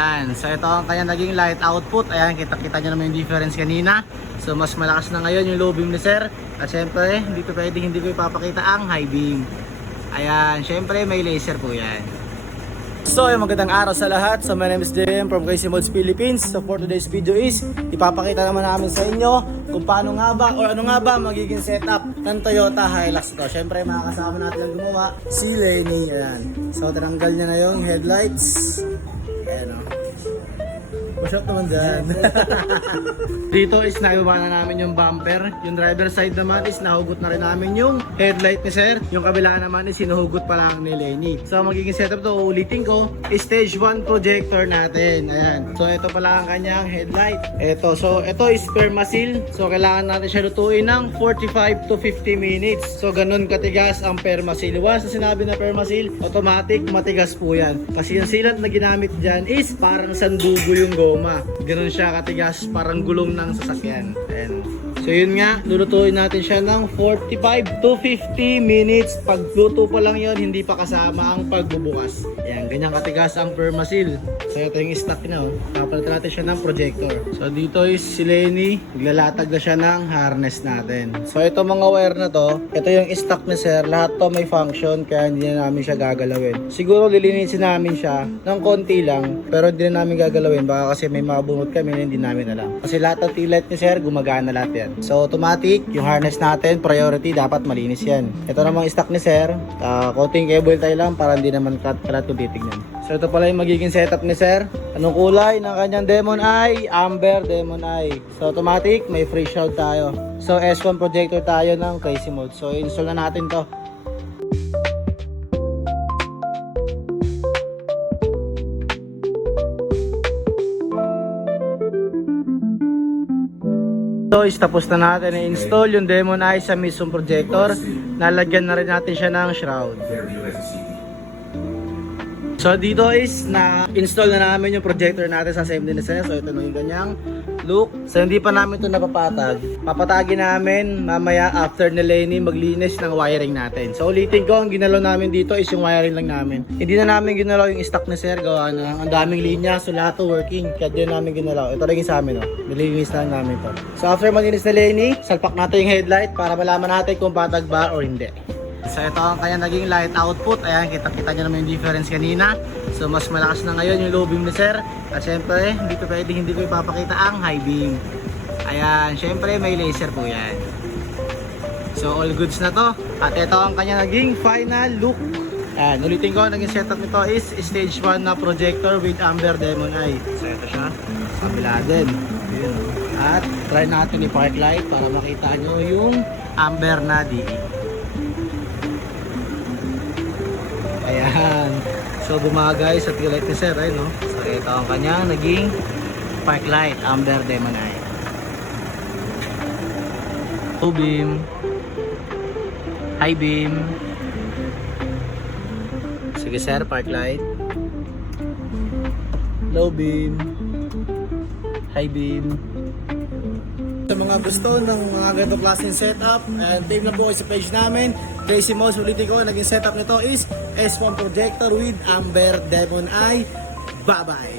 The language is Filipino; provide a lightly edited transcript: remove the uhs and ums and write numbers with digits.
Ayan, so ito ang kanya naging light output. Ayan, kita-kita nyo naman yung difference kanina. So mas malakas na ngayon yung low beam ni sir. At syempre, dito pwede hindi ko ipapakita ang high beam. Ayan, syempre may laser po yan. So, magandang araw sa lahat. So, my name is JM from Crazy Mods Philippines. So, for today's video is, ipapakita naman namin sa inyo kung paano nga ba or ano nga ba magiging setup ng Toyota Hilux ito. Syempre, makakasama natin ang gumawa, si Lenny. Ayan. So, tinanggal niya na yung headlights. Ayan o. Masyot naman dyan. Dito is nagawa na namin yung bumper. Yung driver side naman is nahugot na rin namin yung headlight ni sir. Yung kabila naman is sinuhugot pa lang ni Lenny. So magiging setup to, ulitin ko, stage 1 projector natin. Ayan. So ito pala ang kanyang headlight. Ito. So ito is permasil. So kailangan natin siya lutuin ng 45 to 50 minutes. So ganun katigas ang permasil. Once na sinabi na permasil, automatic matigas po yan. Kasi yung sealant na ginamit dyan is parang sandugo yung goma. Ganun siya katigas, parang gulong ng sasakyan. Ayan. So yun nga, lulutuin natin siya ng 45 to 50 minutes. Pagluto pa lang yun, hindi pa kasama ang pagbubukas. Ayan, ganyan katigas ang permasil. So ito yung stock na. Papalitan natin siya ng projector. So dito is si Lenny, naglalatag na siya ng harness natin. So ito mga wire na to, ito yung stock ni sir. Lahat to may function, kaya hindi na namin siya gagalawin. Siguro lilinisin namin siya ng konti lang, pero hindi na namin gagalawin. Baka kasi may mga bunot kami na hindi namin alam. Kasi lahat ng tail light ni sir, gumagana lahat yan. So automatic, yung harness natin, priority, dapat malinis yan. Ito namang stock ni sir, coating cable tayo lang para hindi naman kalat kung titignan. So ito pala yung magiging setup ni sir. Anong kulay ng kanyang Demon Eye? Amber Demon Eye. So automatic, may free shroud tayo. So S1 projector tayo ng Crazy Mode. So install na natin to. So is tapos na natin i-install yung Demon Eye sa mismong projector. Nalagyan na rin natin siya ng shroud. So dito is na-install na namin yung projector natin sa assembly na sir. So ito na yung ganyang look. So hindi pa namin ito napapatag. Papatagin namin mamaya after ni Lenny maglinis ng wiring natin. So ulitin ko, ang ginalaw namin dito is yung wiring lang namin. Hindi na namin ginalaw yung stock ni sir. Gawa na ang daming linya. So lahat to working. Kaya din namin ginalaw. Ito lang yung sa amin. Nilinis lang namin to. So after malinis na Lenny, salpak natin yung headlight para malaman natin kung patag ba or hindi. So ito ang kanya naging light output. Ayan, kita-kita nyo naman yung difference kanina. So mas malakas na ngayon yung low beam ni sir. At syempre, dito pwede hindi ko ipapakita ang high beam. Ayan, syempre may laser po yan. So all goods na to. At ito ang kanya naging final look. Ayan, ulitin ko, naging setup nito is stage 1 na projector with Amber Demon Eye. So ito siya, kabila din. Ayan. At try natin i-park light para makita nyo yung Amber na DE. Ayan. So gumagay sa tail light ni sir, no? So ito ang kanya naging park light, Amber Demon Eye. Low beam, high beam. Sige sir, park light. Low beam, high beam. Sa mga gusto ng mga ganitong klaseng setup, and take na po kayo sa page namin, Crazy Mods. Ulitin ko, naging setup nito is S1 projector with Amber Demon Eye. Bye bye!